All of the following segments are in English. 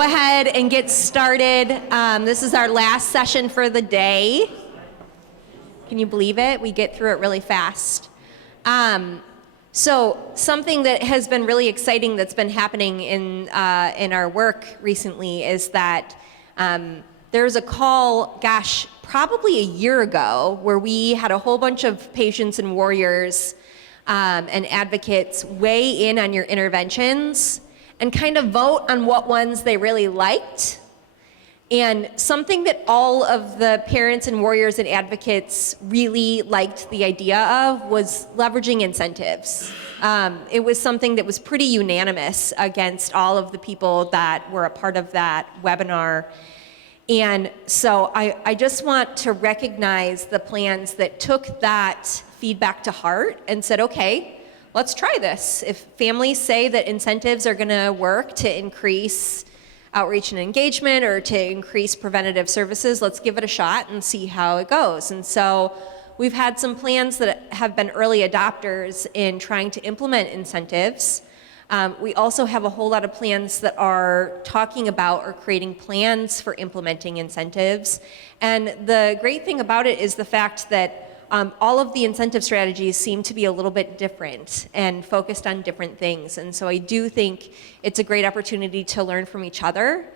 Go ahead and get started. This is our last session for the day. Can you believe it? We get through it really fast. So something that has been really exciting that's been happening in our work recently is that there was a call, probably a year ago, where we had a whole bunch of patients and warriors and advocates weigh in on your interventions and kind of vote on what ones they really liked. And something that all of the parents and warriors and advocates really liked the idea of was leveraging incentives. It was something that was pretty unanimous against all of the people that were a part of that webinar. And so I just want to recognize the plans that took that feedback to heart and said, okay, let's try this. If families say that incentives are going to work to increase outreach and engagement or to increase preventative services, let's give it a shot and see how it goes. And so we've had some plans that have been early adopters in trying to implement incentives. We also have a whole lot of plans that are talking about or creating plans for implementing incentives. And the great thing about it is the fact that all of the incentive strategies seem to be a little bit different and focused on different things. And so I do think it's a great opportunity to learn from each other.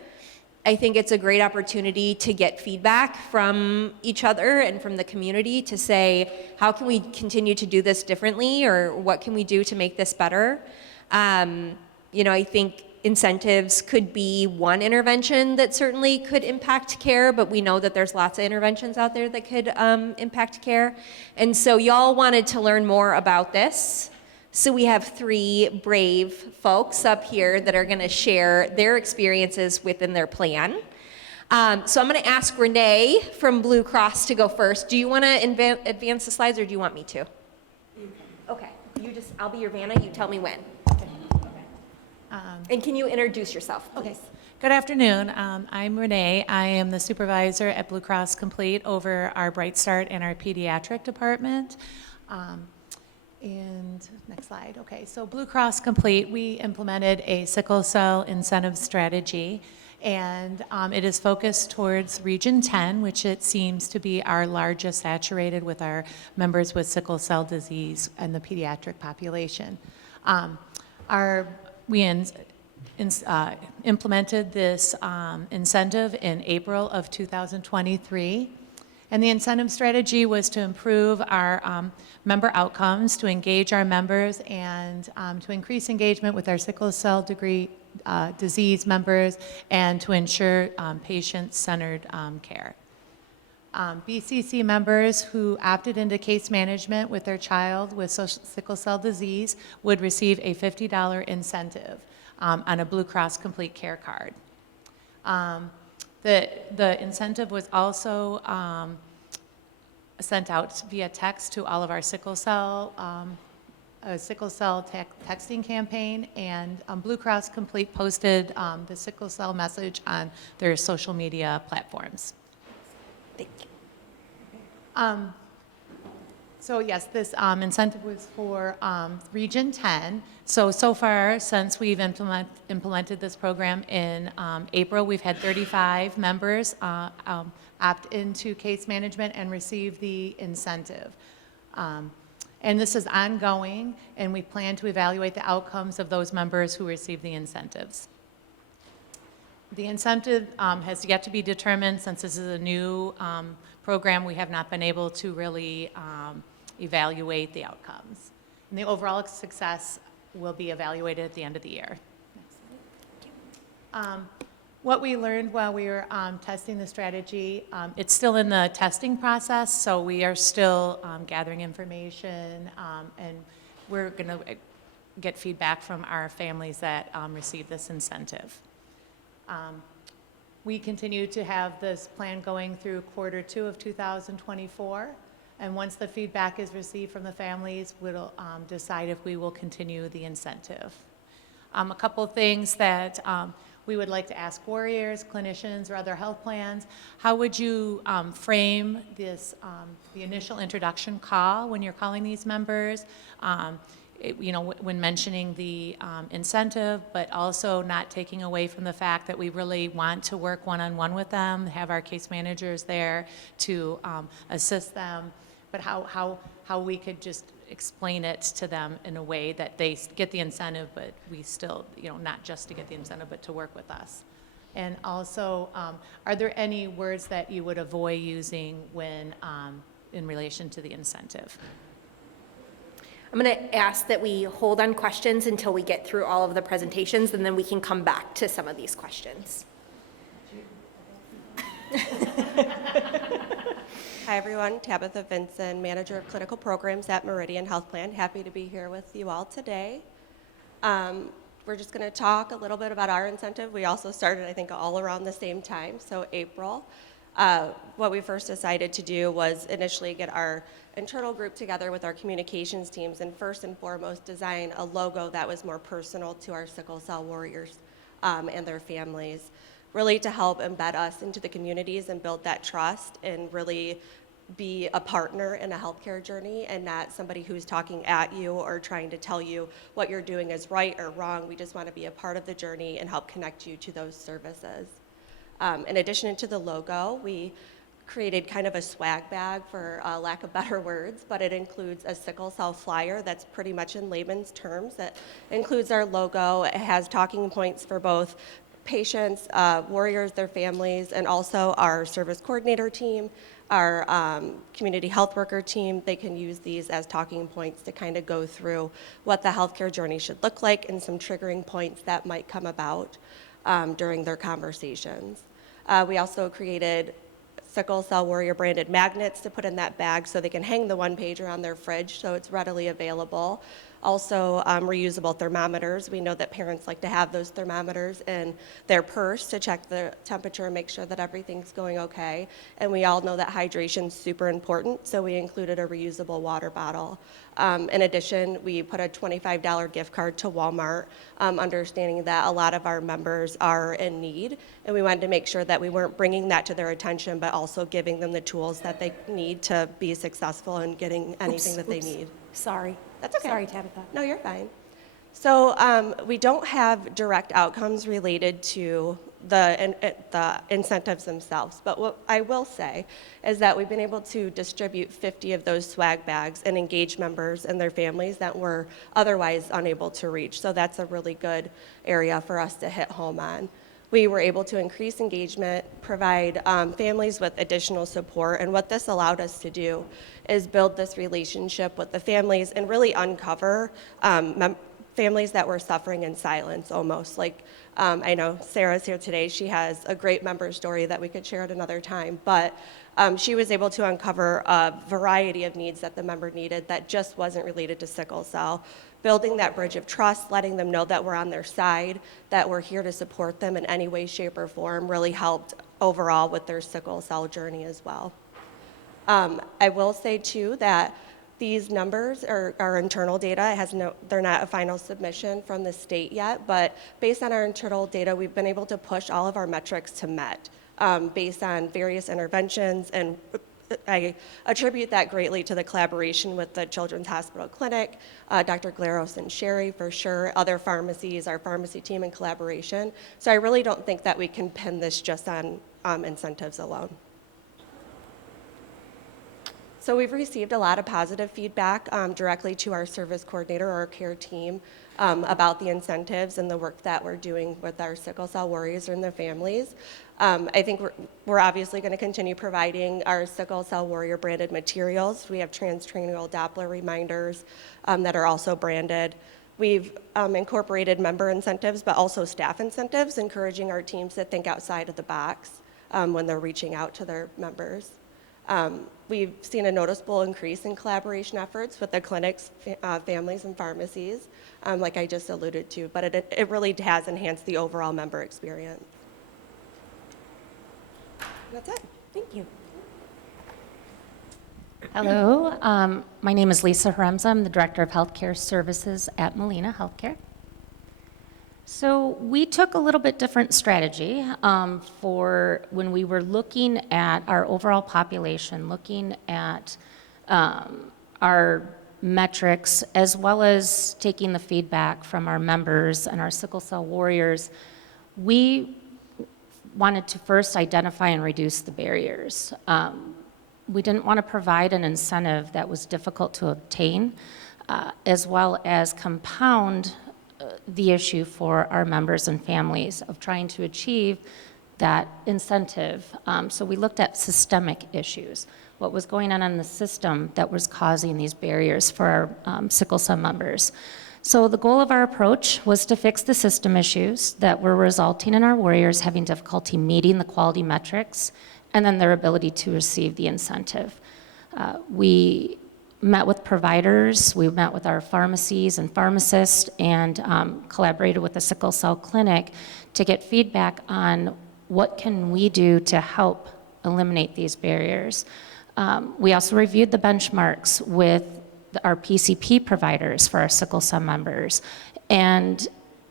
I think it's a great opportunity to get feedback from each other and from the community to say, how can we continue to do this differently, or what can we do to make this better? I think incentives could be one intervention that certainly could impact care, but we know that there's lots of interventions out there that could impact care. And so y'all wanted to learn more about this. So we have three brave folks up here that are gonna share their experiences within their plan. So I'm gonna ask Renee from Blue Cross to go first. Do you wanna advance the slides, or do you want me to? Okay, I'll be your Vanna, you tell me when. And can you introduce yourself, please? Okay. Good afternoon. I'm Renee. I am the supervisor at Blue Cross Complete over our Bright Start and our Pediatric department. And next slide. Okay, so Blue Cross Complete, we implemented a sickle cell incentive strategy, and it is focused towards Region 10, which it seems to be our largest saturated with our members with sickle cell disease and the pediatric population. We implemented this incentive in April of 2023, and the incentive strategy was to improve our member outcomes, to engage our members, and to increase engagement with our sickle cell disease members, and to ensure patient-centered care. BCC members who opted into case management with their child with sickle cell disease would receive a $50 incentive on a Blue Cross Complete Care card. The incentive was also sent out via text to all of our sickle cell texting campaign, and Blue Cross Complete posted the sickle cell message on their social media platforms. Thank you. So yes, this incentive was for Region 10. So far, since we've implemented this program in April, we've had 35 members opt into case management and receive the incentive. And this is ongoing, and we plan to evaluate the outcomes of those members who receive the incentives. The incentive has yet to be determined. Since this is a new program, we have not been able to really evaluate the outcomes. And the overall success will be evaluated at the end of the year. What we learned while we were testing the strategy, it's still in the testing process, so we are still gathering information, and we're going to get feedback from our families that receive this incentive. We continue to have this plan going through Q2 of 2024, and once the feedback is received from the families, we'll decide if we will continue the incentive. A couple of things that we would like to ask warriors, clinicians, or other health plans: how would you frame this, the initial introduction call when you're calling these members? when mentioning the incentive, but also not taking away from the fact that we really want to work one-on-one with them, have our case managers there to assist them, but how we could just explain it to them in a way that they get the incentive, but we still, not just to get the incentive, but to work with us. And also, are there any words that you would avoid using when in relation to the incentive? I'm going to ask that we hold on questions until we get through all of the presentations, and then we can come back to some of these questions. Hi, everyone. Tabatha Vinson, Manager of Clinical Programs at Meridian Health Plan. Happy to be here with you all today. We're just going to talk a little bit about our incentive. We also started, I think, all around the same time, so April. What we first decided to do was initially get our internal group together with our communications teams and first and foremost design a logo that was more personal to our sickle cell warriors and their families, really to help embed us into the communities and build that trust and really be a partner in a healthcare journey and not somebody who's talking at you or trying to tell you what you're doing is right or wrong. We just want to be a part of the journey and help connect you to those services. In addition to the logo, we created kind of a swag bag, for lack of better words, but it includes a sickle cell flyer that's pretty much in layman's terms. That includes our logo. It has talking points for both patients, warriors, their families, and also our service coordinator team, our community health worker team. They can use these as talking points to kind of go through what the healthcare journey should look like and some triggering points that might come about during their conversations. We also created Sickle Cell Warrior branded magnets to put in that bag so they can hang the one pager on their fridge so it's readily available. Also, reusable thermometers. We know that parents like to have those thermometers in their purse to check the temperature and make sure that everything's going okay. And we all know that hydration is super important, so we included a reusable water bottle. In addition, we put a $25 gift card to Walmart, understanding that a lot of our members are in need, and we wanted to make sure that we weren't bringing that to their attention, but also giving them the tools that they need to be successful in getting anything that they need. Sorry. That's okay. Sorry, Tabatha. No, you're fine. So we don't have direct outcomes related to the incentives themselves, but what I will say is that we've been able to distribute 50 of those swag bags and engage members and their families that were otherwise unable to reach. So that's a really good area for us to hit home on. We were able to increase engagement, provide families with additional support, and what this allowed us to do is build this relationship with the families and really uncover families that were suffering in silence almost. Like, I know Sarah's here today. She has a great member story that we could share at another time, but she was able to uncover a variety of needs that the member needed that just wasn't related to sickle cell. Building that bridge of trust, letting them know that we're on their side, that we're here to support them in any way, shape, or form really helped overall with their sickle cell journey as well. I will say too that these numbers are our internal data. They're not a final submission from the state yet, but based on our internal data, we've been able to push all of our metrics to MET based on various interventions, and I attribute that greatly to the collaboration with the Children's Hospital Clinic, Dr. Glaros and Sherry for sure, other pharmacies, our pharmacy team in collaboration. So I really don't think that we can pin this just on incentives alone. So we've received a lot of positive feedback directly to our service coordinator or our care team about the incentives and the work that we're doing with our sickle cell warriors and their families. I think we're obviously going to continue providing our sickle cell warrior branded materials. We have transcranial Doppler reminders that are also branded. We've incorporated member incentives, but also staff incentives, encouraging our teams to think outside of the box when they're reaching out to their members. We've seen a noticeable increase in collaboration efforts with the clinics, families, and pharmacies, like I just alluded to, but it really has enhanced the overall member experience. That's it. Thank you. Hello, my name is Lisa Haremza. I'm the Director of Healthcare Services at Molina Healthcare. So we took a little bit different strategy for when we were looking at our overall population, looking at our metrics, as well as taking the feedback from our members and our sickle cell warriors, we wanted to first identify and reduce the barriers. We didn't want to provide an incentive that was difficult to obtain, as well as compound the issue for our members and families of trying to achieve that incentive. So we looked at systemic issues, what was going on in the system that was causing these barriers for our sickle cell members. So the goal of our approach was to fix the system issues that were resulting in our warriors having difficulty meeting the quality metrics and then their ability to receive the incentive. We met with providers, we met with our pharmacies and pharmacists, and collaborated with the Sickle Cell Clinic to get feedback on what can we do to help eliminate these barriers. We also reviewed the benchmarks with our P-SCIP providers for our sickle cell members. And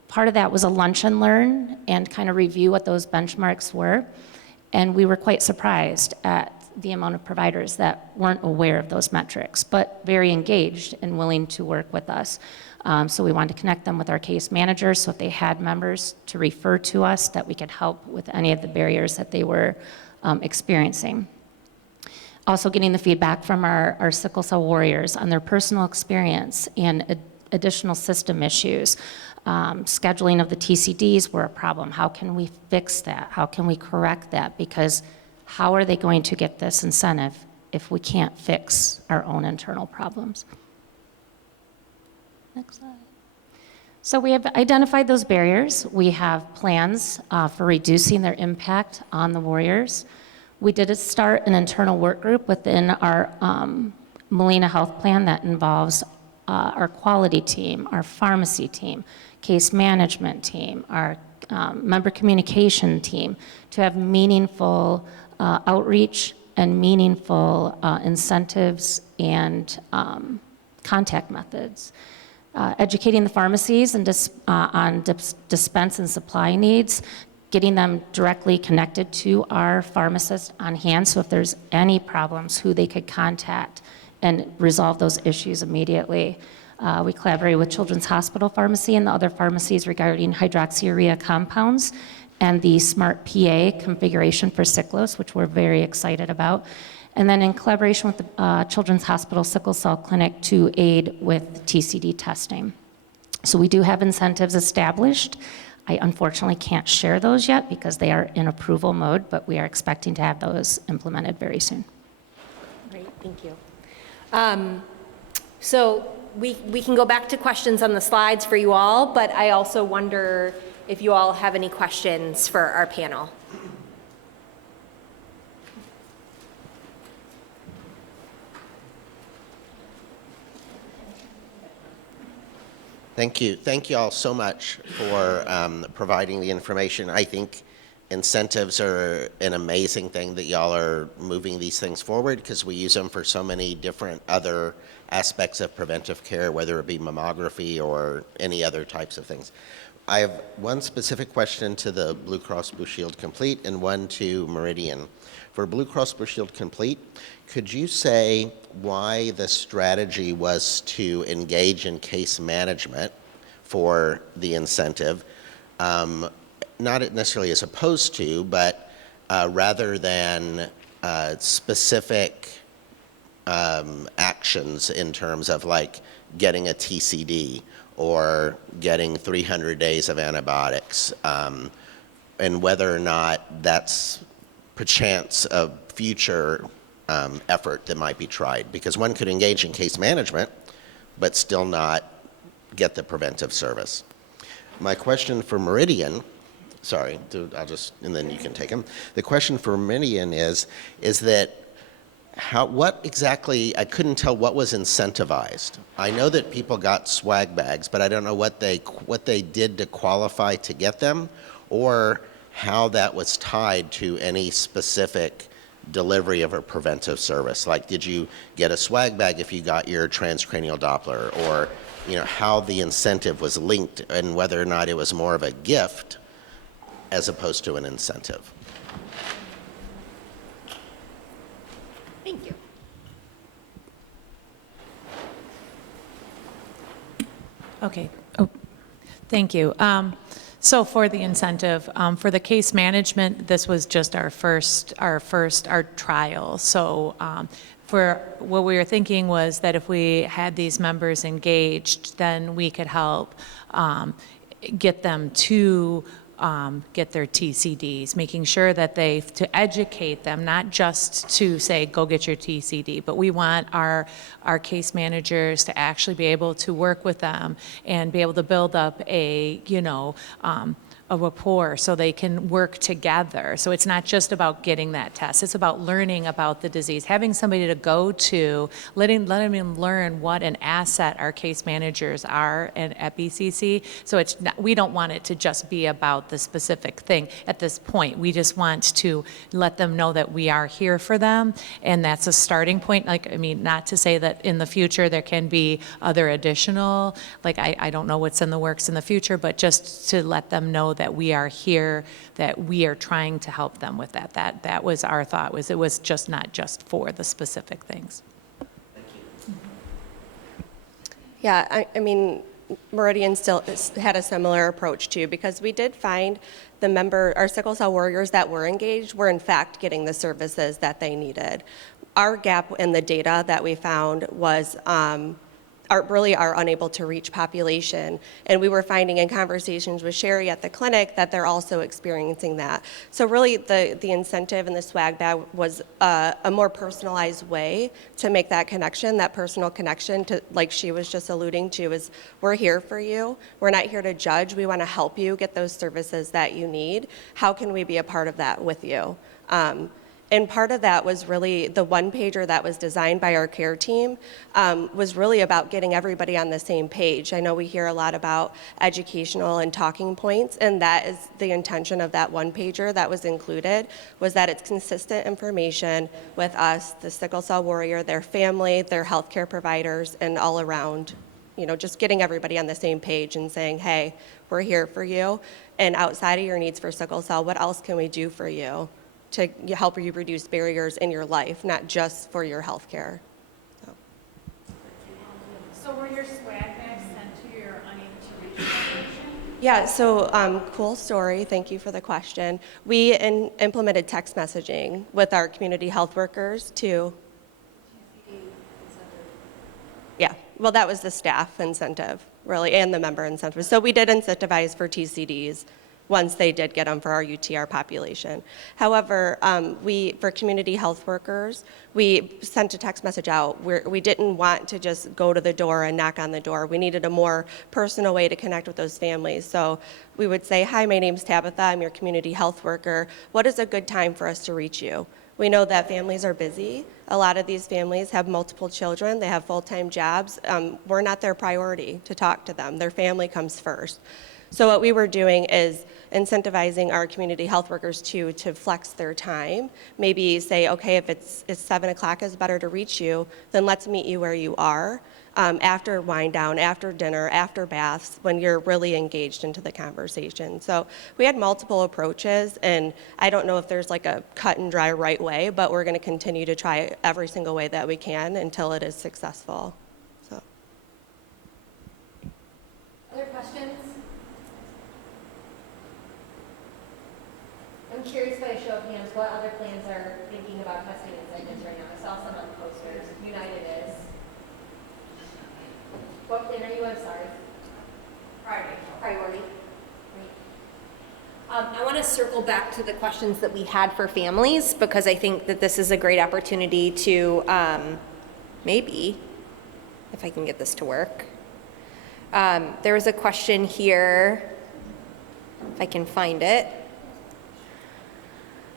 part of that was a lunch and learn and kind of review what those benchmarks were. And we were quite surprised at the amount of providers that weren't aware of those metrics, but very engaged and willing to work with us. So we wanted to connect them with our case managers, so if they had members to refer to us, that we could help with any of the barriers that they were experiencing. Also getting the feedback from our sickle cell warriors on their personal experience and additional system issues. Scheduling of the TCDs were a problem. How can we fix that? How can we correct that? Because how are they going to get this incentive if we can't fix our own internal problems? Next slide. So we have identified those barriers. We have plans for reducing their impact on the warriors. We did start an internal work group within our Molina health plan that involves our quality team, our pharmacy team, case management team, our member communication team, to have meaningful outreach and meaningful incentives and contact methods. Educating the pharmacies and on dispense and supply needs, getting them directly connected to our pharmacist on hand, so if there's any problems, who they could contact and resolve those issues immediately. We collaborate with Children's Hospital Pharmacy and the other pharmacies regarding hydroxyurea compounds and the Smart PA configuration for Sicklos, which we're very excited about. And then in collaboration with the Children's Hospital Sickle Cell Clinic to aid with TCD testing. So we do have incentives established. I unfortunately can't share those yet because they are in approval mode, but we are expecting to have those implemented very soon. Great, thank you. So we can go back to questions on the slides for you all, but I also wonder if you all have any questions for our panel. Thank you. Thank you all so much for providing the information. I think incentives are an amazing thing that y'all are moving these things forward, because we use them for so many different other aspects of preventive care, whether it be mammography or any other types of things. I have one specific question to the Blue Cross Blue Shield Complete and one to Meridian. For Blue Cross Blue Shield Complete, could you say why the strategy was to engage in case management for the incentive, not necessarily as opposed to, but rather than specific actions in terms of like getting a TCD or getting 300 days of antibiotics, and whether or not that's perchance a future effort that might be tried, because one could engage in case management but still not get the preventive service. My question for Meridian, sorry, and then you can take them. The question for Meridian is that what exactly, I couldn't tell what was incentivized. I know that people got swag bags, but I don't know what they did to qualify to get them, or how that was tied to any specific delivery of a preventive service. Like, did you get a swag bag if you got your transcranial Doppler, or how the incentive was linked, and whether or not it was more of a gift as opposed to an incentive? Thank you. Okay. Oh, thank you. So for the incentive, for the case management, this was just our trial. So for what we were thinking was that if we had these members engaged, then we could help get them to get their TCDs, making sure that to educate them, not just to say, go get your TCD, but we want our case managers to actually be able to work with them and be able to build up a rapport so they can work together. So it's not just about getting that test, it's about learning about the disease, having somebody to go to, letting them learn what an asset our case managers are at BCC. So it's not, we don't want it to just be about the specific thing at this point. We just want to let them know that we are here for them, and that's a starting point. Not to say that in the future there can be other additional, I don't know what's in the works in the future, but just to let them know that we are here, that we are trying to help them with that. That was our thought, it was just not just for the specific things. Yeah, I mean, Meridian still had a similar approach too, because we did find our sickle cell warriors that were engaged were in fact getting the services that they needed. Our gap in the data that we found was our unable to reach population. And we were finding in conversations with Sherry at the clinic that they're also experiencing that. So really the incentive and the swag bag was a more personalized way to make that connection, that personal connection to, like she was just alluding to, is we're here for you. We're not here to judge. We want to help you get those services that you need. How can we be a part of that with you? And part of that was really the one-pager that was designed by our care team was really about getting everybody on the same page. I know we hear a lot about educational and talking points, and that is the intention of that one-pager that was included, was that it's consistent information with us, the sickle cell warrior, their family, their healthcare providers, and all around, just getting everybody on the same page and saying, hey, we're here for you, and outside of your needs for sickle cell, what else can we do for you to help you reduce barriers in your life, not just for your health care. So were your swag bags sent to your unable to reach location? Yeah, so cool story. Thank you for the question. We implemented text messaging with our community health workers to, yeah, well, that was the staff incentive, really, and the member incentive. So we did incentivize for TCDs once they did get them for our UTR population. However, for community health workers, we sent a text message out. We didn't want to just go to the door and knock on the door. We needed a more personal way to connect with those families. So we would say, hi, my name's Tabatha, I'm your community health worker. What is a good time for us to reach you? We know that families are busy. A lot of these families have multiple children. They have full-time jobs. We're not their priority to talk to them. Their family comes first. So what we were doing is incentivizing our community health workers to flex their time. Maybe say, okay, if it's 7 o'clock is better to reach you, then let's meet you where you are after wind down, after dinner, after baths, when you're really engaged into the conversation. So we had multiple approaches, and I don't know if there's like a cut and dry right way, but we're going to continue to try every single way that we can until it is successful. So. Other questions? I'm curious by a show of hands, what other plans are thinking about testing incentives right now? I saw some on the posters. United is. What plan are you on? Sorry. Priority. I want to circle back to the questions that we had for families, because I think that this is a great opportunity to maybe, if I can get this to work. There was a question here, if I can find it.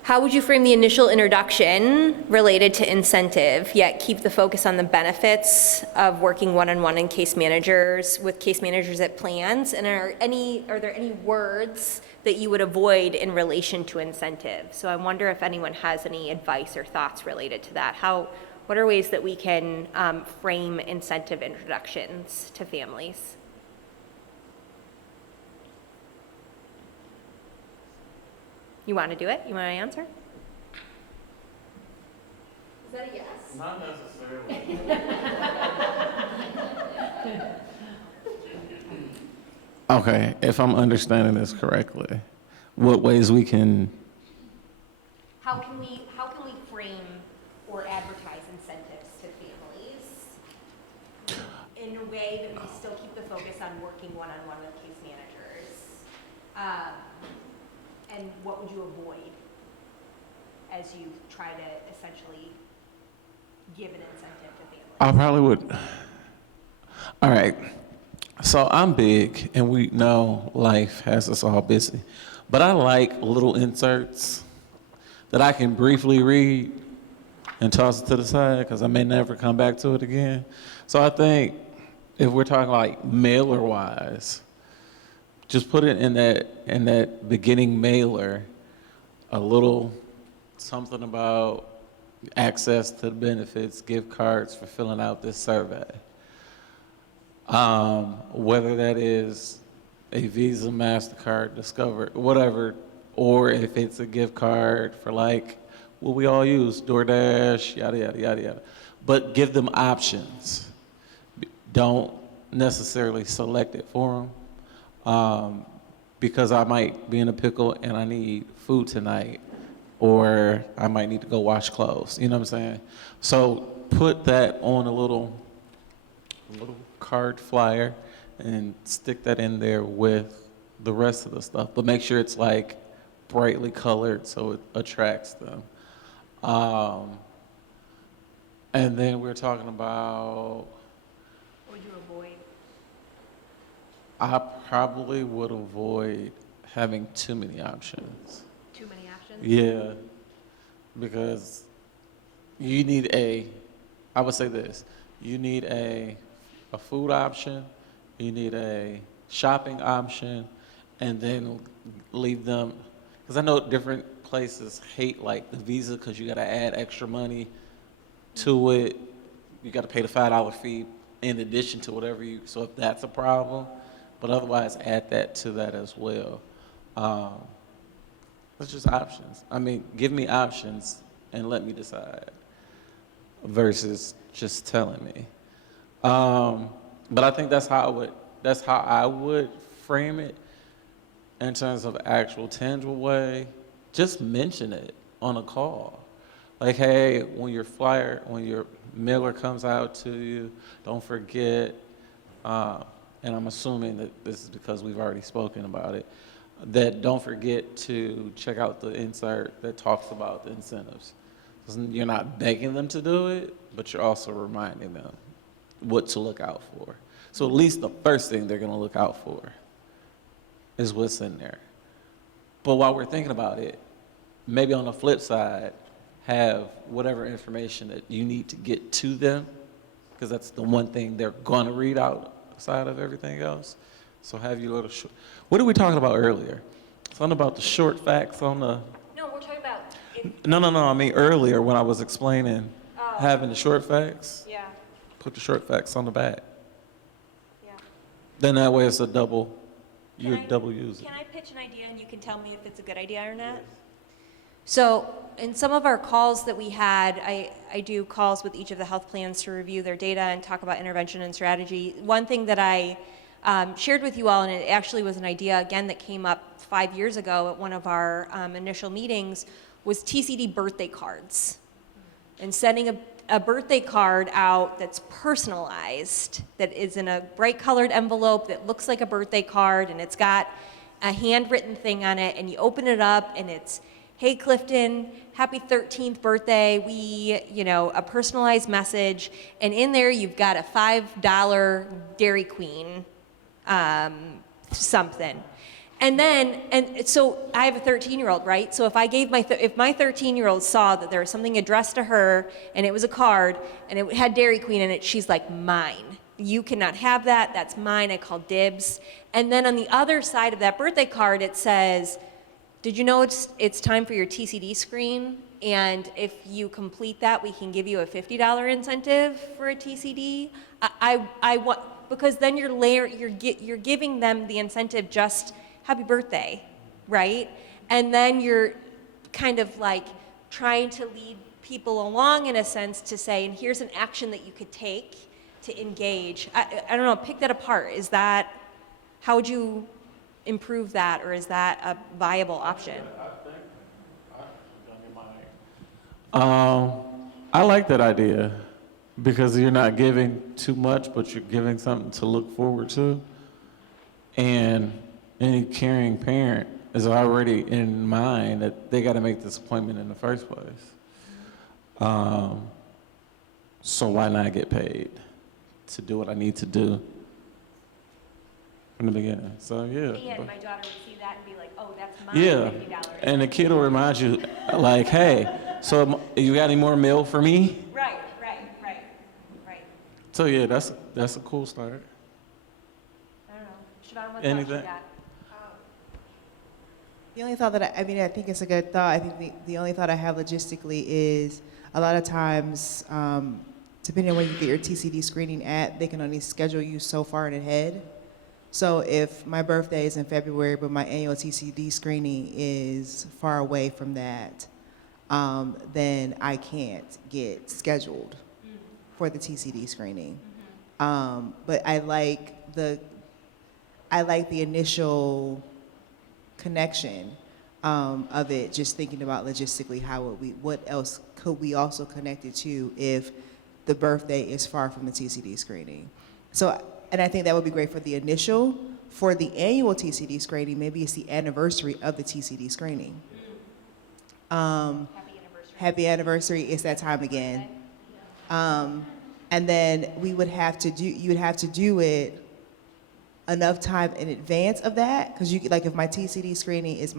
How would you frame the initial introduction related to incentive, yet keep the focus on the benefits of working one-on-one with case managers at plans? And are there any words that you would avoid in relation to incentive? So I wonder if anyone has any advice or thoughts related to that. What are ways that we can frame incentive introductions to families? You want to do it? You want to answer? Is that a yes? Not necessarily. Okay, if I'm understanding this correctly, what ways we can, How can we frame or advertise incentives to families in a way that we still keep the focus on working one-on-one with case managers? And what would you avoid as you try to essentially give an incentive to families? I probably would, all right. So I'm big, and we know life has us all busy, but I like little inserts that I can briefly read and toss it to the side because I may never come back to it again. So I think if we're talking like mailer-wise, just put it in that beginning mailer, a little something about access to the benefits, gift cards for filling out this survey. Whether that is a Visa, MasterCard, Discover, whatever, or if it's a gift card for like what we all use, DoorDash, yada, yada, yada, yada. But give them options. Don't necessarily select it for them because I might be in a pickle and I need food tonight, or I might need to go wash clothes, you know what I'm saying? So put that on a little card flyer and stick that in there with the rest of the stuff, but make sure it's like brightly colored so it attracts them. And then we're talking about, What would you avoid? I probably would avoid having too many options. Too many options? Yeah, because you need I would say this, you need a food option, you need a shopping option, and then leave them, because I know different places hate like the Visa because you got to add extra money to it. You got to pay the $5 fee in addition to whatever so if that's a problem, but otherwise add that to that as well. It's just options. I mean, give me options and let me decide versus just telling me. But I think that's how I would frame it in terms of actual tangible way. Just mention it on a call. Like, hey, when your mailer comes out to you, don't forget, and I'm assuming that this is because we've already spoken about it, that don't forget to check out the insert that talks about the incentives. You're not begging them to do it, but you're also reminding them what to look out for. So at least the first thing they're going to look out for is what's in there. But while we're thinking about it, maybe on the flip side, have whatever information that you need to get to them, because that's the one thing they're going to read outside of everything else. So have your little short. What did we talking about earlier? Something about the short facts on the. No, we're talking about. No. I mean earlier when I was explaining having the short facts. Yeah. Put the short facts on the back. Yeah. Then that way it's a double. You're double using. Can I pitch an idea and you can tell me if it's a good idea or not? So in some of our calls that we had, I do calls with each of the health plans to review their data and talk about intervention and strategy. One thing that I shared with you all, and it actually was an idea, again, that came up 5 years ago at one of our initial meetings, was TCD birthday cards. And sending a birthday card out that's personalized, that is in a bright colored envelope that looks like a birthday card, and it's got a handwritten thing on it, and you open it up, and it's, hey Clifton, happy 13th birthday, a personalized message, and in there you've got a $5 Dairy Queen something. And so I have a 13-year-old, right? So if I gave if my 13-year-old saw that there was something addressed to her and it was a card and it had Dairy Queen in it, she's like, mine. You cannot have that, that's mine, I call dibs. And then on the other side of that birthday card, it says, did you know it's time for your TCD screen? And if you complete that, we can give you a $50 incentive for a TCD. I want, because then you're giving them the incentive just happy birthday, right? And then you're kind of like trying to lead people along in a sense to say, and here's an action that you could take to engage. I don't know, pick that apart. how would you improve that, or is that a viable option? I like that idea because you're not giving too much, but you're giving something to look forward to. And any caring parent is already in mind that they got to make this appointment in the first place. So why not get paid to do what I need to do from the beginning? So yeah. And my daughter would see that and be like, oh, that's mine, Yeah, $50. and the kid will remind you, like, hey, so you got any more mail for me? Right. So yeah, that's a cool start. I don't know. Siobhan, what Anything? thoughts you got? The only thought that I think it's a good thought. I think the only thought I have logistically is a lot of times, depending on when you get your TCD screening at, they can only schedule you so far in ahead. So if my birthday is in February, but my annual TCD screening is far away from that, then I can't get scheduled for the TCD screening. But I like the initial connection of it, just thinking about logistically what else could we also connect it to if the birthday is far from the TCD screening. So, and I think that would be great for the initial. For the annual TCD screening, maybe it's the anniversary of the TCD screening. Happy anniversary, it's that time again. And then you would have to do it enough time in advance of that, because like if my TCD screening is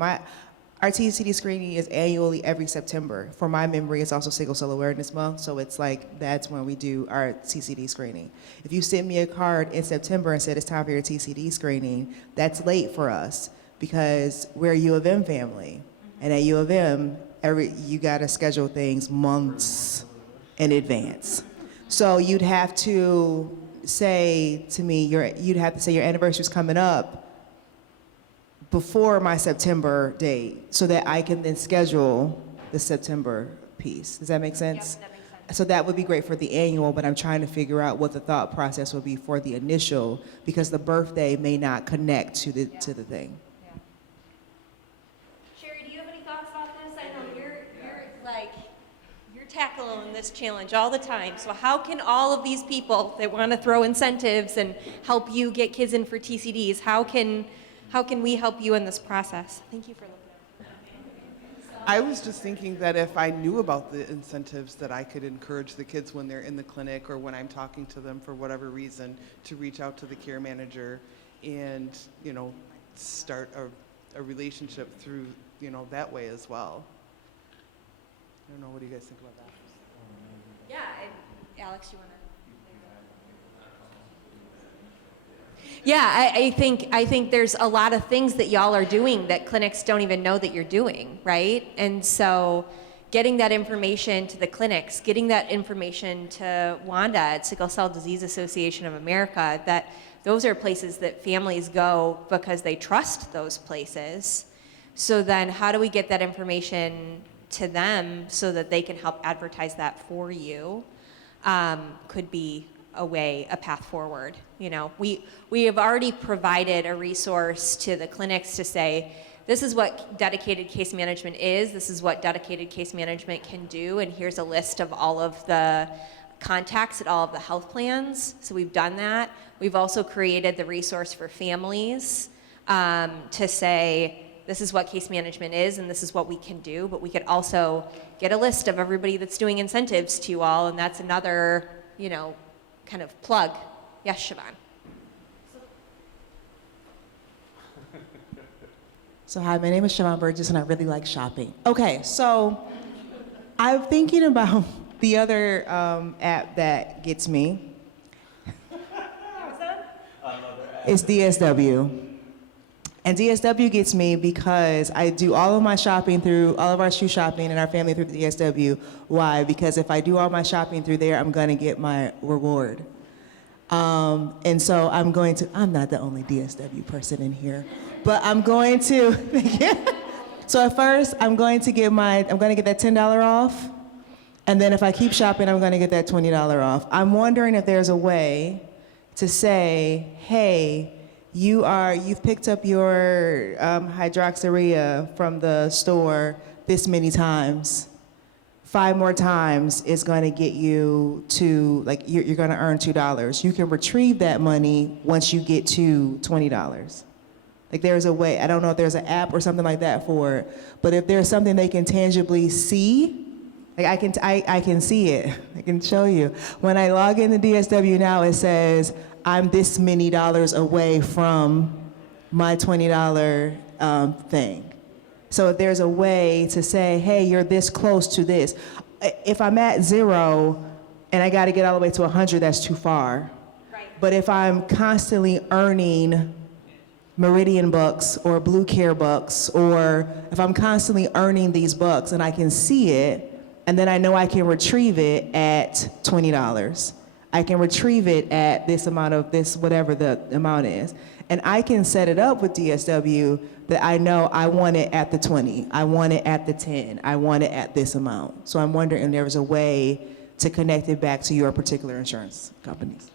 our TCD screening is annually every September. For my memory, it's also Sickle Cell Awareness Month, so it's like that's when we do our TCD screening. If you send me a card in September and said it's time for your TCD screening, that's late for us because we're a U of M family, and at U of M, you gotta schedule things months in advance. So you'd have to say to me, your anniversary's coming up before my September date so that I can then schedule the September piece. Does that make sense? Yep, that makes sense. So that would be great for the annual, but I'm trying to figure out what the thought process would be for the initial, because the birthday may not connect to the thing. Yeah. Sherry, do you have any thoughts about this? I know you're tackling this challenge all the time. So how can all of these people that want to throw incentives and help you get kids in for TCDs, how can we help you in this process? Thank you for looking at I was just thinking that if I knew about the incentives, that I could encourage the kids when they're in the clinic or when I'm talking to them for whatever reason to reach out to the care manager and, start a relationship through, that way as well. I don't know, what do you guys think about that? Yeah, Alex, you want to? Yeah, I think there's a lot of things that y'all are doing that clinics don't even know that you're doing, right? And so getting that information to the clinics, getting that information to Wanda at Sickle Cell Disease Association of America, that those are places that families go because they trust those places. So then how do we get that information to them so that they can help advertise that for you? Could be a path forward. We have already provided a resource to the clinics to say, this is what dedicated case management is, this is what dedicated case management can do, and here's a list of all of the contacts at all of the health plans. So we've done that. We've also created the resource for families to say, this is what case management is and this is what we can do, but we could also get a list of everybody that's doing incentives to you all, and that's another, kind of plug. Yes, Siobhan. So hi, my name is Siobhan Burgess and I really like shopping. Okay, so I'm thinking about the other app that gets me. It's DSW. And DSW gets me because I do all of my shopping through, all of our shoe shopping and our family through DSW. Why? Because if I do all my shopping through there, I'm gonna get my reward. And so I'm not the only DSW person in here, but I'm going to, so at first I'm gonna get that $10 off. And then if I keep shopping, I'm gonna get that $20 off. I'm wondering if there's a way to say, hey, you've picked up your hydroxyurea from the store this many times. 5 more times is going to get you to, like, you're going to earn $2. You can retrieve that money once you get to $20. Like, there's a way, I don't know if there's an app or something like that for it, but if there's something they can tangibly see, like I can see it. I can show you. When I log into DSW now, it says I'm this many dollars away from my $20 thing. So if there's a way to say, hey, you're this close to this. If I'm at 0 and I got to get all the way to 100, that's too far. Right. But if I'm constantly earning Meridian bucks or Blue Care bucks, or if I'm constantly earning these bucks and I can see it, and then I know I can retrieve it at $20. I can retrieve it at this amount of this, whatever the amount is. And I can set it up with DSW that I know I want it at the 20, I want it at the 10, I want it at this amount. So I'm wondering if there's a way to connect it back to your particular insurance companies.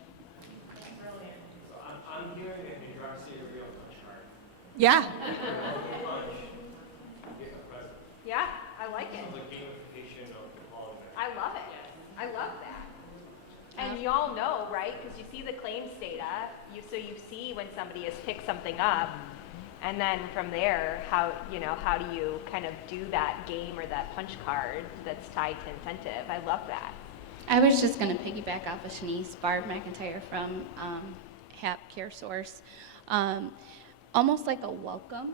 I'm hearing a hydroxyurea punch card. Yeah. Punch, get a present. Yeah, I like it. Sounds like gamification of all of it. I love it. I love that. And you all know, right? Because you see the claims data, so you see when somebody has picked something up, and then from there, how do you kind of do that game or that punch card that's tied to incentive? I love that. I was just going to piggyback off of Shanice, Barb McIntyre from HAP Care Source. Almost like a welcome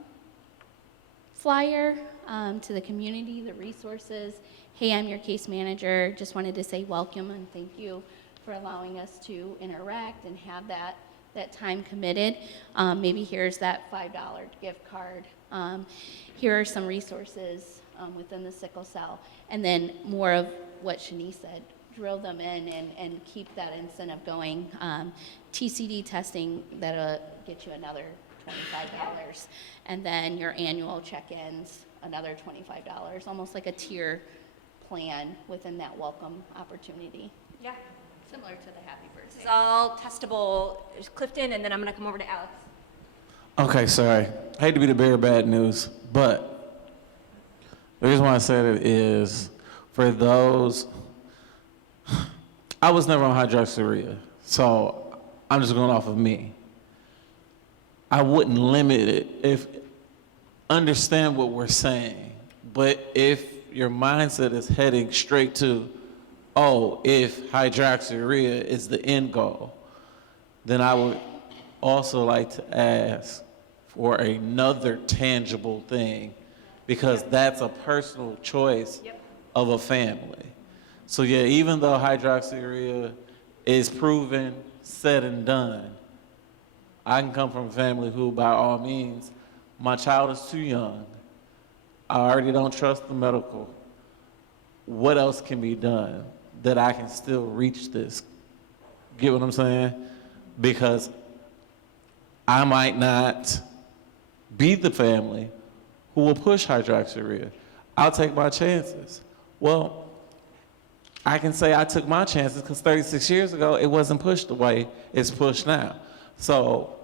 flyer to the community, the resources. Hey, I'm your case manager. Just wanted to say welcome and thank you for allowing us to interact and have that time committed. Maybe here's that $5 gift card. Here are some resources within the Sickle Cell. And then more of what Shanice said, drill them in and keep that incentive going. TCD testing, that'll get you another $25. And then your annual check-ins, another $25, almost like a tier plan within that welcome opportunity. Yeah. Similar to the Happy This Birthday. is all testable. There's Clifton, and then I'm going to come over to Alex. Okay, sorry. I hate to be the bearer of bad news, but the reason why I said it is for those, I was never on hydroxyurea, so I'm just going off of me. I wouldn't limit it if, understand what we're saying, but if your mindset is heading straight to, oh, if hydroxyurea is the end goal, then I would also like to ask for another tangible thing, because that's a personal choice of a family. So yeah, even though hydroxyurea is proven, said and done, I can come from a family who, by all means, my child is too young. I already don't trust the medical. What else can be done that I can still reach this? Get what I'm saying? Because I might not be the family who will push hydroxyurea. I'll take my chances. Well, I can say I took my chances because 36 years ago, it wasn't pushed the way it's pushed now. So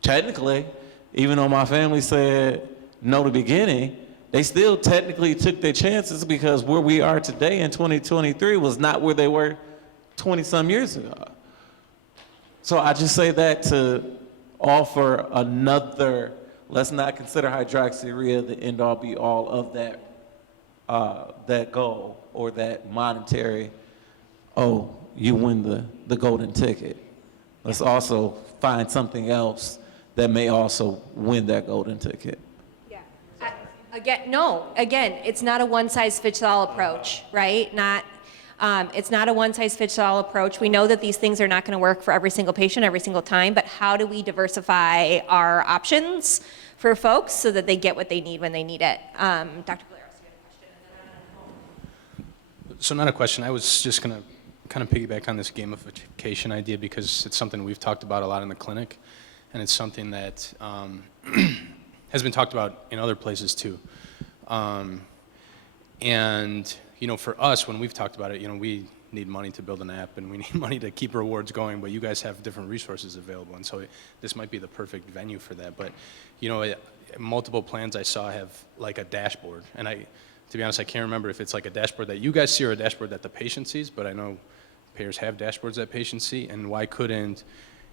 technically, even though my family said no to the beginning, they still technically took their chances, because where we are today in 2023 was not where they were 20-some years ago. So I just say that to offer another, let's not consider hydroxyurea the end-all be-all of that goal or that monetary, oh, you win the golden ticket. Let's also find something else that may also win that golden ticket. Yeah. Again, it's not a one-size-fits-all approach, right? It's not a one-size-fits-all approach. We know that these things are not going to work for every single patient every single time, but how do we diversify our options for folks so that they get what they need when they need it? Dr. Valeros, you had a question? So not a question. I was just going to kind of piggyback on this gamification idea, because it's something we've talked about a lot in the clinic, and it's something that has been talked about in other places too. And, you know, for us, when we've talked about it, you know, we need money to build an app, and we need money to keep rewards going, but you guys have different resources available, and so this might be the perfect venue for that. But, you know, multiple plans I saw have like a dashboard, and to be honest, I can't remember if it's like a dashboard that you guys see or a dashboard that the patient sees, but I know payers have dashboards that patients see, and why couldn't,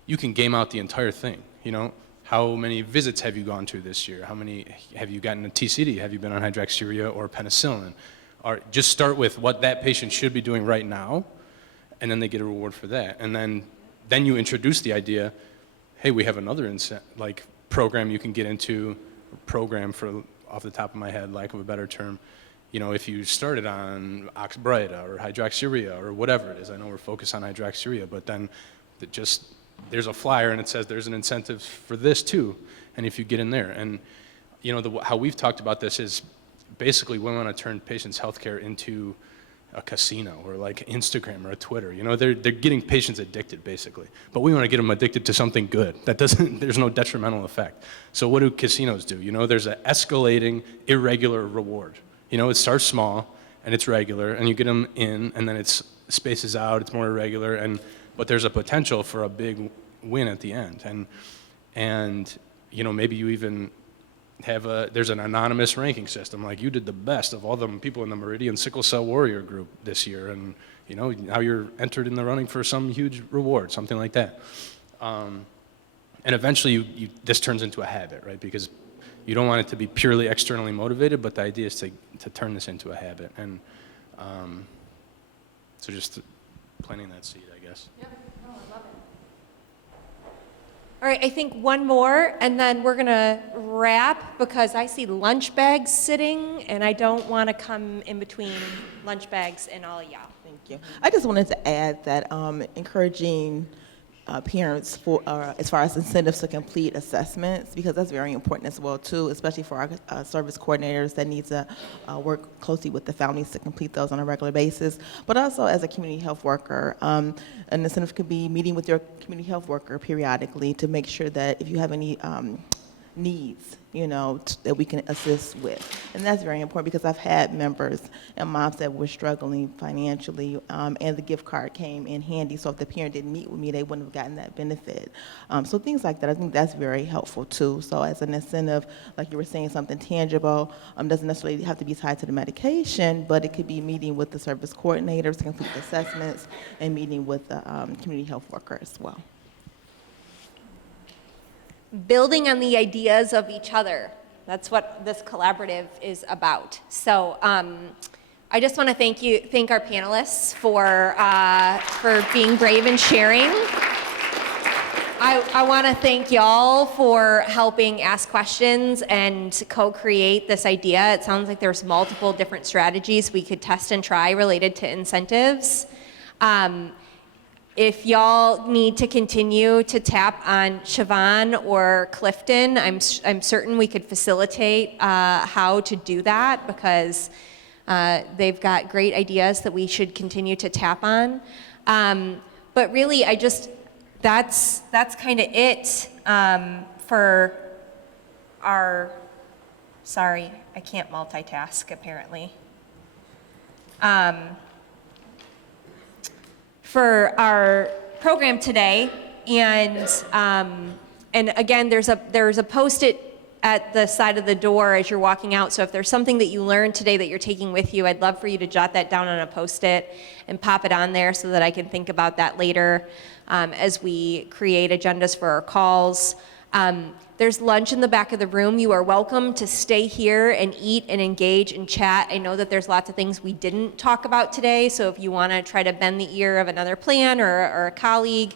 you can game out the entire thing, you know? How many visits have you gone to this year? How many, have you gotten a TCD? Have you been on hydroxyurea or penicillin? Or just start with what that patient should be doing right now, and then they get a reward for that. And then you introduce the idea, hey, we have another program you can get into, program for, off the top of my head, lack of a better term, you know, if you started on oxybrita or hydroxyurea or whatever it is. I know we're focused on hydroxyurea, but then there's a flyer and it says there's an incentive for this too, and if you get in there. And, you know, how we've talked about this is basically we want to turn patients' healthcare into a casino or like Instagram or a Twitter. You know, they're getting patients addicted basically, but we want to get them addicted to something good that there's no detrimental effect. So what do casinos do? You know, there's an escalating irregular reward. You know, it starts small and it's regular, and you get them in, and then it spaces out, it's more irregular, but there's a potential for a big win at the end. And you know, maybe you even there's an anonymous ranking system, like you did the best of all the people in the Meridian Sickle Cell Warrior group this year, and you know, now you're entered in the running for some huge reward, something like that. And eventually this turns into a habit, right? Because you don't want it to be purely externally motivated, but the idea is to turn this into a habit. And so just planting that seed, I guess. Yeah, no, I love it. All right, I think one more, and then we're gonna wrap, because I see lunch bags sitting, and I don't want to come in between lunch bags and all of y'all. Thank you. I just wanted to add that encouraging parents for as far as incentives to complete assessments, because that's very important as well too, especially for our service coordinators that need to work closely with the families to complete those on a regular basis. But also as a community health worker, an incentive could be meeting with your community health worker periodically to make sure that if you have any needs, you know, that we can assist with. And that's very important, because I've had members and moms that were struggling financially, and the gift card came in handy, so if the parent didn't meet with me, they wouldn't have gotten that benefit. So things like that, I think that's very helpful too. So as an incentive, like you were saying, something tangible, doesn't necessarily have to be tied to the medication, but it could be meeting with the service coordinators to complete the assessments, and meeting with the community health worker as well. Building on the ideas of each other. That's what this collaborative is about. So I just want to thank our panelists for being brave and sharing. I want to thank y'all for helping ask questions and co-create this idea. It sounds like there's multiple different strategies we could test and try related to incentives. If y'all need to continue to tap on Siobhan or Clifton, I'm certain we could facilitate how to do that, because they've got great ideas that we should continue to tap on. But really, that's kind of it for our, sorry, I can't multitask apparently. For our program today, and again, there's a Post-it at the side of the door as you're walking out. So if there's something that you learned today that you're taking with you, I'd love for you to jot that down on a Post-it and pop it on there so that I can think about that later as we create agendas for our calls. There's lunch in the back of the room. You are welcome to stay here and eat and engage and chat. I know that there's lots of things we didn't talk about today, so if you want to try to bend the ear of another plan or a colleague,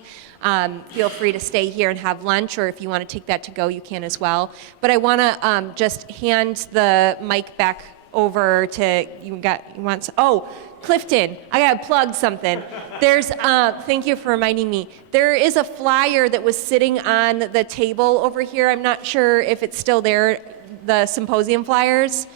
feel free to stay here and have lunch, or if you want to take that to go, you can as well. But I want to just hand the mic back over to, Clifton, I gotta plug something. There's, thank you for reminding me. There is a flyer that was sitting on the table over here. I'm not sure if it's still there, the symposium flyers.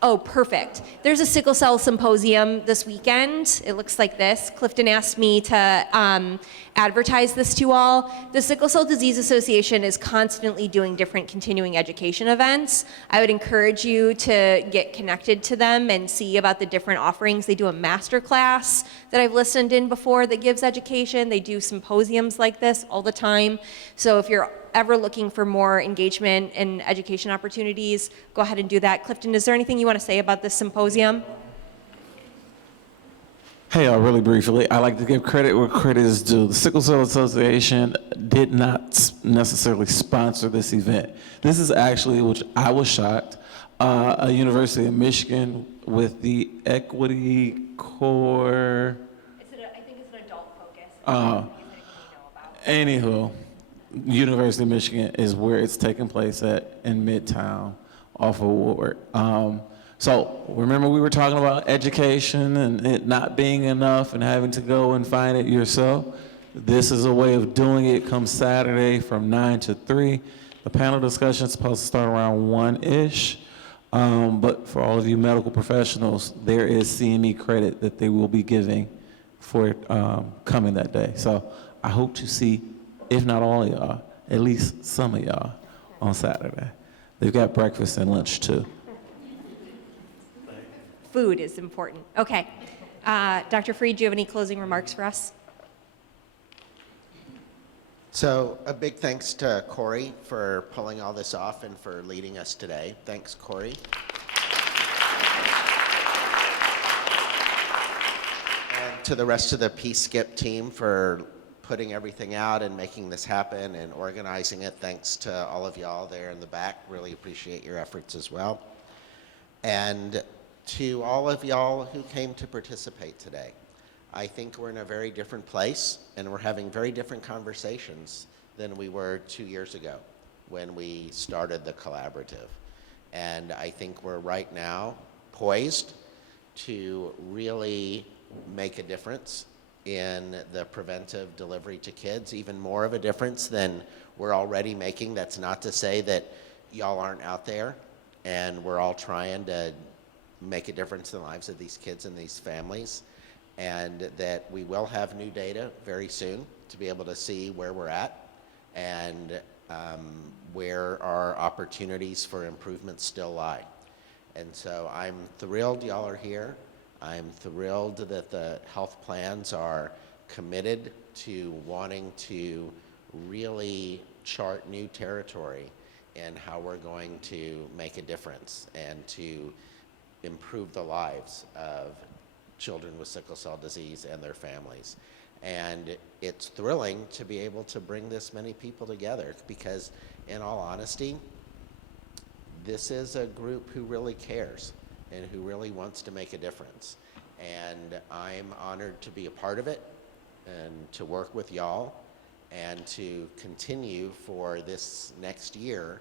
Oh, perfect. There's a sickle cell symposium this weekend. It looks like this. Clifton asked me to advertise this to all. The Sickle Cell Disease Association is constantly doing different continuing education events. I would encourage you to get connected to them and see about the different offerings. They do a master class that I've listened in before that gives education. They do symposiums like this all the time. So if you're ever looking for more engagement and education opportunities, go ahead and do that. Clifton, is there anything you want to say about this symposium? Hey, really briefly, I like to give credit where credit is due. The Sickle Cell Association did not necessarily sponsor this event. This is actually, which I was shocked, a University of Michigan with the Equity Core. I think it's an adult focus. Anywho, University of Michigan is where it's taking place at in Midtown off of Woodward. So remember we were talking about education and it not being enough and having to go and find it yourself. This is a way of doing it. Come Saturday from 9 to 3. The panel discussion is supposed to start around 1-ish. But for all of you medical professionals, there is CME credit that they will be giving for coming that day. So I hope to see, if not all of y'all, at least some of y'all on Saturday. They've got breakfast and lunch too. Food is important. Okay. Dr. Freed, do you have any closing remarks for us? So a big thanks to Corey for pulling all this off and for leading us today. Thanks, Corey. And to the rest of the P-SCIP team for putting everything out and making this happen and organizing it. Thanks to all of y'all there in the back. Really appreciate your efforts as well. And to all of y'all who came to participate today. I think we're in a very different place and we're having very different conversations than we were 2 years ago when we started the collaborative. And I think we're right now poised to really make a difference in the preventive delivery to kids, even more of a difference than we're already making. That's not to say that y'all aren't out there and we're all trying to make a difference in the lives of these kids and these families, and that we will have new data very soon to be able to see where we're at and where our opportunities for improvement still lie. And so I'm thrilled y'all are here. I'm thrilled that the health plans are committed to wanting to really chart new territory in how we're going to make a difference and to improve the lives of children with sickle cell disease and their families. And it's thrilling to be able to bring this many people together because, in all honesty, this is a group who really cares and who really wants to make a difference. And I'm honored to be a part of it and to work with y'all and to continue for this next year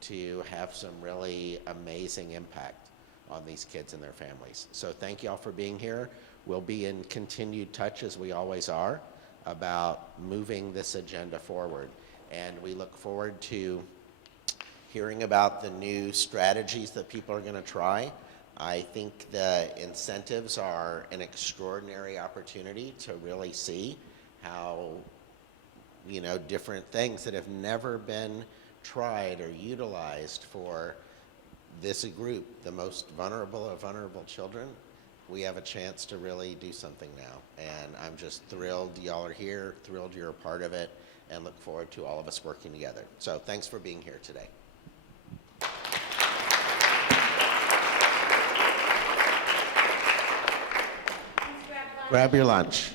to have some really amazing impact on these kids and their families. So thank y'all for being here. We'll be in continued touch, as we always are, about moving this agenda forward. And we look forward to hearing about the new strategies that people are going to try. I think the incentives are an extraordinary opportunity to really see how, different things that have never been tried or utilized for this group, the most vulnerable of vulnerable children, we have a chance to really do something now. And I'm just thrilled y'all are here, thrilled you're a part of it, and look forward to all of us working together. So thanks for being here today. Grab your lunch.